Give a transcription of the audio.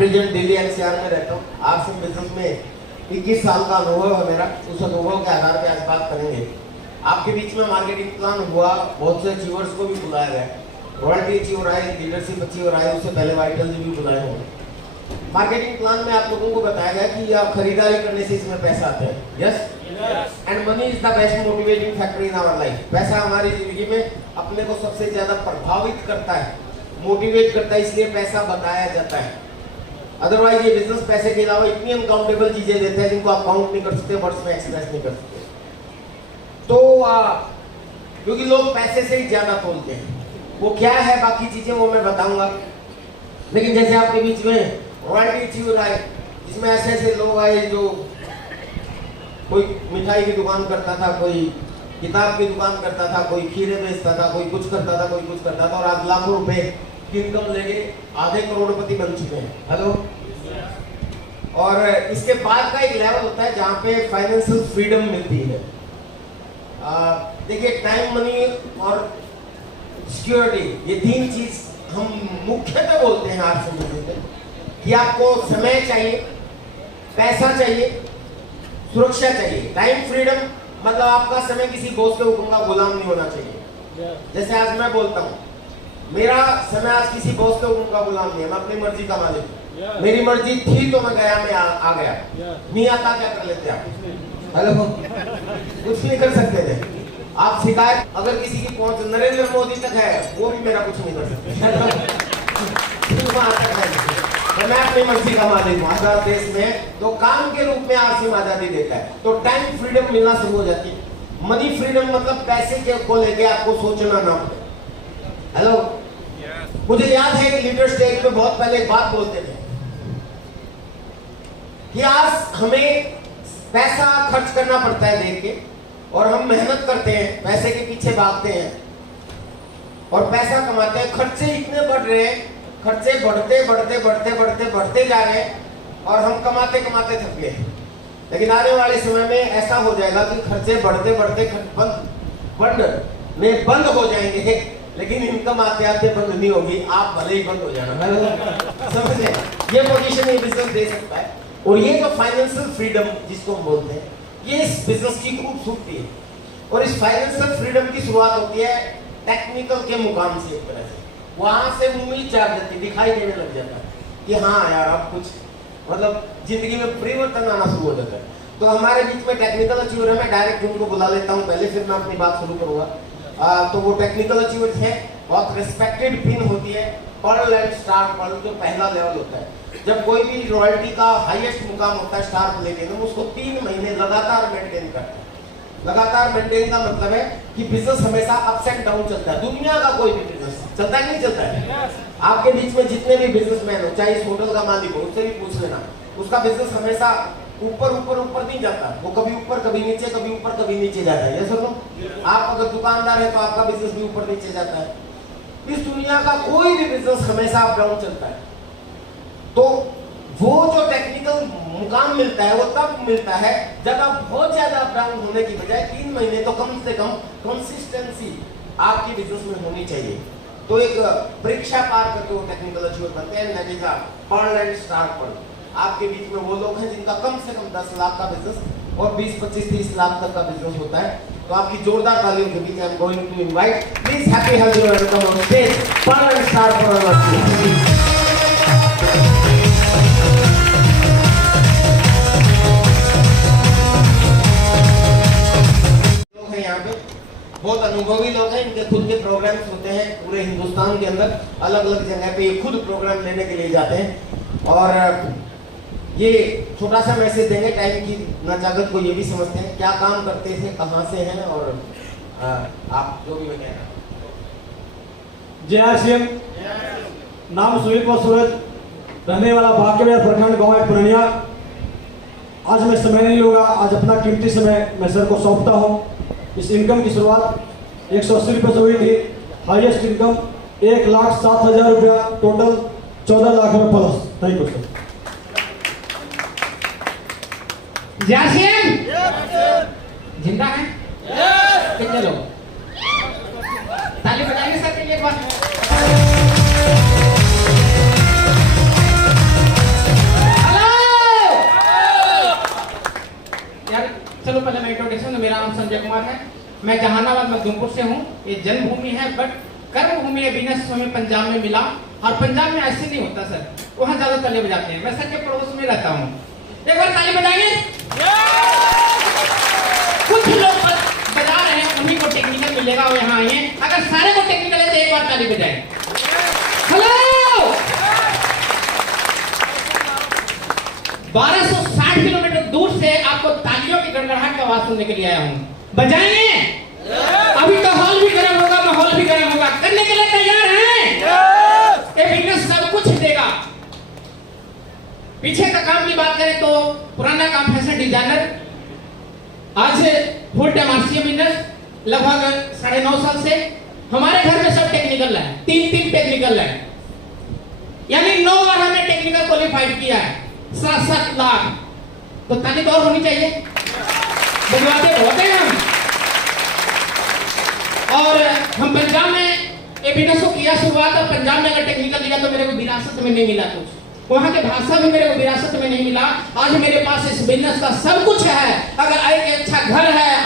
Present Delhi NCR में रहता हूँ। आपसे बिजनेस में 21 साल का अनुभव है मेरा। उस अनुभव के आधार पर आज बात करेंगे। आपके बीच में मार्केटिंग प्लान हुआ, बहुत से अचीवर्स को भी बुलाया गया, रॉयल्टी अचीवर आए, लीडरशिप अचीवर आए, उससे पहले वाइटल जी भी बुलाए होंगे। मार्केटिंग प्लान में आप लोगों को बताया गया कि आप खरीदारी करने से इसमें पैसा आता है। Yes, and money is the best motivating factor in our life. पैसा हमारी जिंदगी में अपने को सबसे ज्यादा प्रभावित करता है, मोटिवेट करता है, इसलिए पैसा बताया जाता है। अदरवाइज ये बिजनेस पैसे के अलावा इतनी अनकाउंटेबल चीजें देते हैं जिनको आप काउंट नहीं कर सकते, वर्ड्स में एक्सप्रेस नहीं कर सकते। तो क्योंकि लोग पैसे से ही ज्यादा तोलते हैं, वो क्या है बाकी चीजें वो मैं बताऊंगा। लेकिन जैसे आपके बीच में रॉयल्टी अचीवर आए, जिसमें ऐसे ऐसे लोग आए जो कोई मिठाई की दुकान करता था, कोई किताब की दुकान करता था, कोई खीरे बेचता था, कोई कुछ करता था, कोई कुछ करता था, और आज लाखों रुपए की इनकम लेके आधे करोड़पति बन चुके हैं। हेलो। और इसके बाद का एक लेवल होता है जहाँ पे फाइनेंशियल फ्रीडम मिलती है। देखिए, टाइम, मनी और सिक्योरिटी, ये तीन चीज हम मुख्यतः बोलते हैं आज समझते हैं कि आपको समय चाहिए, पैसा चाहिए, सुरक्षा चाहिए। टाइम फ्रीडम मतलब आपका समय किसी बॉस के हुक्म का गुलाम नहीं होना चाहिए। जैसे आज मैं बोलता हूँ, मेरा समय आज किसी बॉस के हुक्म का गुलाम नहीं है, मैं अपनी मर्जी का मालिक हूँ। मेरी मर्जी थी तो मैं गया, मैं आ गया, नहीं आता क्या कर लेते आप? हेलो, कुछ नहीं कर सकते थे आप। शिकायत अगर किसी की पहुंच नरेंद्र मोदी तक है, वो भी मेरा कुछ नहीं कर सकते। तो मैं अपनी मर्जी का मालिक हूँ। आजाद देश में तो काम के रूप में आसिम आजादी देता है, तो टाइम फ्रीडम मिलना शुरू हो जाती है। मनी फ्रीडम मतलब पैसे के को लेके आपको सोचना ना पड़े। हेलो, मुझे याद है कि लीडर स्टेज पे बहुत पहले एक बात बोलते थे कि आज हमें पैसा खर्च करना पड़ता है देख के, और हम मेहनत करते हैं, पैसे के पीछे भागते हैं और पैसा कमाते हैं। खर्चे इतने बढ़ रहे हैं, खर्चे बढ़ते बढ़ते बढ़ते बढ़ते बढ़ते जा रहे हैं, और हम कमाते कमाते थक गए। लेकिन आने वाले समय में ऐसा हो जाएगा कि खर्चे बढ़ते बढ़ते बंद हो जाएंगे, लेकिन इनकम आते आते बंद नहीं होगी, आप भले ही बंद हो जाना। समझे? ये पोजीशन ये बिजनेस दे सकता है। और ये जो फाइनेंशियल फ्रीडम जिसको हम बोलते हैं, ये इस बिजनेस की खूबसूरती है। और इस फाइनेंशियल फ्रीडम की शुरुआत होती है टेक्निकल के मुकाम से। एक तरह से वहां से उम्मीद जाग जाती, दिखाई देने लग जाता है कि हाँ यार, अब कुछ मतलब जिंदगी में परिवर्तन आना शुरू हो जाता है। तो हमारे बीच में टेक्निकल अचीवर है, मैं डायरेक्ट उनको बुला लेता हूँ पहले, फिर मैं अपनी बात शुरू करूंगा। तो वो टेक्निकल अचीवर है, बहुत रिस्पेक्टेड पिन होती है, पर्ल एंड स्टार पर्ल, जो पहला लेवल होता है। जब कोई भी रॉयल्टी का हाईएस्ट मुकाम होता है स्टार प्लेटिनम, उसको 3 महीने लगातार मेंटेन करता है। लगातार मेंटेन का मतलब है कि बिजनेस हमेशा अप्स एंड डाउन चलता है। दुनिया का कोई भी बिजनेस चलता है, नहीं चलता है? आपके बीच में जितने भी बिजनेसमैन हो, चाहे इस होटल का मालिक हो, उससे भी पूछ लेना, उसका बिजनेस हमेशा ऊपर ऊपर ऊपर नहीं जाता। वो कभी ऊपर कभी नीचे, कभी ऊपर कभी नीचे जाता है। ये सुनो, आप अगर दुकानदार है तो आपका बिजनेस भी ऊपर नीचे जाता है। इस दुनिया का कोई भी बिजनेस हमेशा अप डाउन चलता है। तो वो जो टेक्निकल मुकाम मिलता है वो तब मिलता है जब आप बहुत ज्यादा अप डाउन होने की बजाय 3 महीने तो कम से कम कंसिस्टेंसी आपकी बिजनेस में होनी चाहिए। तो एक परीक्षा पार करके वो टेक्निकल अचीवर बनते हैं। That is pearl and star pearl. आपके बीच में वो लोग हैं जिनका कम से कम 10 लाख का बिजनेस और 20, 25, 30 लाख तक का बिजनेस होता है। तो आपकी जोरदार तालियों के बीच I am going to invite, please happy healthy welcome on stage Pearl and star Pearl. बहुत अनुभवी लोग हैं, इनके खुद के प्रोग्राम्स होते हैं पूरे हिंदुस्तान के अंदर, अलग अलग जगह पे ये खुद प्रोग्राम लेने के लिए जाते हैं। और ये छोटा सा मैसेज देंगे, टाइम की नजाकत को ये भी समझते हैं, क्या काम करते थे, कहाँ से हैं, और आप जो भी मैं कह रहा हूँ। जय श्रीम। नाम सुनील कुमार सूरज, रहने वाला भाग्यविहार प्रखंड, गाँव है पुरनिया। आज मैं समय नहीं लूँगा, आज अपना कीमती समय मैं सर को सौंपता हूँ। इस इनकम की शुरुआत 180 रुपये से हुई थी। हाईएस्ट इनकम 1,07,000 रुपया, टोटल 14 लाख रुपये plus. Thank you sir. Jasim जिंदा है? कितने लोग ताली बजाएंगे सर के लिए एक बार? यार चलो पहले मैं इंट्रोडक्शन, मेरा नाम संजय कुमार है, मैं जहानाबाद मखदूमपुर से हूँ। ये जन्मभूमि है बट कर्मभूमि है बिजनेस में पंजाब में मिला। और पंजाब में ऐसे नहीं होता सर, वहाँ ज्यादा ताली बजाते हैं। मैं सर के पड़ोस में रहता हूँ, एक बार ताली बजाएंगे। कुछ लोग बजा रहे हैं, उन्हीं को टेक्निकल मिलेगा, वो यहाँ आए। अगर सारे को टेक्निकल है तो एक बार ताली बजाएं। हेलो 1260 किलोमीटर दूर से आपको तालियों की गड़गड़ाहट की आवाज सुनने के लिए आया हूँ। बजाएंगे? अभी तो हॉल भी गर्म होगा, माहौल भी गर्म होगा। करने के लिए तैयार हैं? ये बिजनेस सब कुछ देगा। पीछे का काम की बात करें तो पुराना काम फैशन डिजाइनर, आज फुल टाइम आरसीए बिजनेस लगभग 9.5 साल से। हमारे घर में सब टेक्निकल है, 3 टेक्निकल है, यानी 9 बार हमने टेक्निकल क्वालिफाइड किया है। 7-7 लाख तो ताली तो और होनी चाहिए, बजवाते बहुत हैं हम। और हम पंजाब में ये बिजनेस को किया शुरुआत, और पंजाब में अगर टेक्निकल लिया तो मेरे को विरासत में नहीं मिला कुछ, वहाँ के भाषा भी मेरे को विरासत में नहीं मिला। आज मेरे पास इस बिजनेस का सब कुछ है। अगर एक अच्छा घर है,